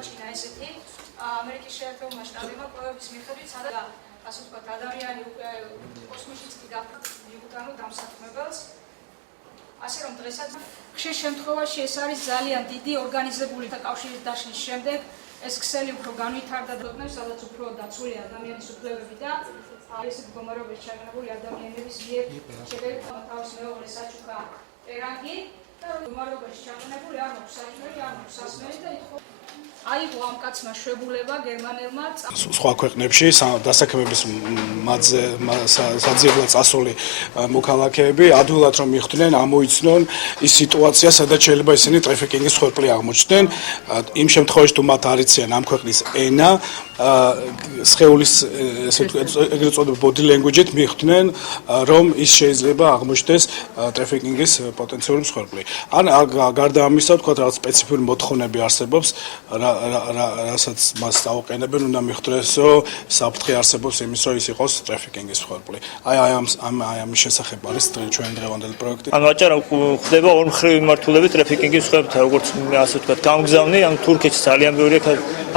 აღმოაჩინა ესეთი ამერიკის შეერთებულმა შტატებმა კვლევების მიხედვით, სადაც ასე ვთქვათ, ადამიანი კოსმოსშიც კი მიუყვება დამსაქმებელს. ასე რომ დღესაც ხშირ შემთხვევაში ეს არის ძალიან დიდი ორგანიზებული კავშირის დაშლის შემდეგ ეს ქსელი უფრო განვითარდა დოდნევ, სადაც უფრო დაცული ადამიანის უფლებები და ესეთ მდგომარეობაში ჩაგანებული ადამიანების მიერ შეიძლება თავის მეუღლე საჩუქა პერანგი და მდგომარეობაში ჩაგანებული არ მაქვს საჭმელი, არ მაქვს სასმელი და ითხოვა აიღო ამ კაცმა შვებულება გერმანელმა სხვა ქვეყნებში დასაქმების საძიებლად წასული მოქალაქეები ადვილად რომ მიხვდნენ, ამოიცნონ ის სიტუაცია, სადაც შეიძლება ისინი ტრაფიკინგის მსხვერპლი აღმოჩნდნენ. იმ შემთხვევაში თუ მათ არ იციან ამ ქვეყნის ენა, სხეულის ეგრეთ წოდებული body language-ით მიხვდნენ, რომ ის შეიძლება აღმოჩნდეს ტრაფიკინგის პოტენციური მსხვერპლი. ან გარდა ამისა, თქვათ, რაღაც სპეციფიკური მოთხოვნები არსებობს, რასაც მას დაუყენებენ, უნდა მიხვდეს, რომ საფრთხე არსებობს იმის, რომ ის იყოს ტრაფიკინგის მსხვერპლი. აი ამის შესახებ არის ჩვენი დღევანდელი პროექტი. ანუ აჭარა ხდება ორმხრივი მიმართულებით ტრაფიკინგის მსხვერპლთან, როგორც ასე ვთქვათ, გამგზავნი, ანუ თურქეთში ძალიან ბევრი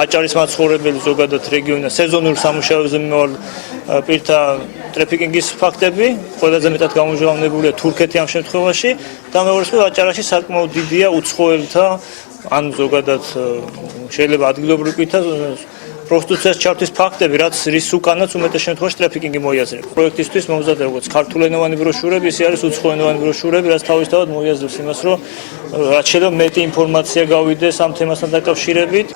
აჭარის მაცხოვრებელი ზოგადად რეგიონი სეზონურ სამუშაოზე მიმავალ პირთა ტრაფიკინგის ფაქტები, ყველაზე მეტად გამომჟღავნებულია თურქეთი ამ შემთხვევაში და მეორე მხრივ აჭარაში საკმაოდ დიდია უცხოელთა ან ზოგადად შეიძლება ადგილობრივი პირთა პროსტიტუციას ჩართვის ფაქტები, რაც რის უკანაც უმეტეს შემთხვევაში ტრაფიკინგი მოიაზრება. პროექტისთვის მომზადდა როგორც ქართულენოვანი ბროშურები, ისე არის უცხოენოვანი ბროშურები, რაც თავისთავად მოიაზრებს იმას, რომ რაც შეიძლება მეტი ინფორმაცია გავიდეს ამ თემასთან დაკავშირებით.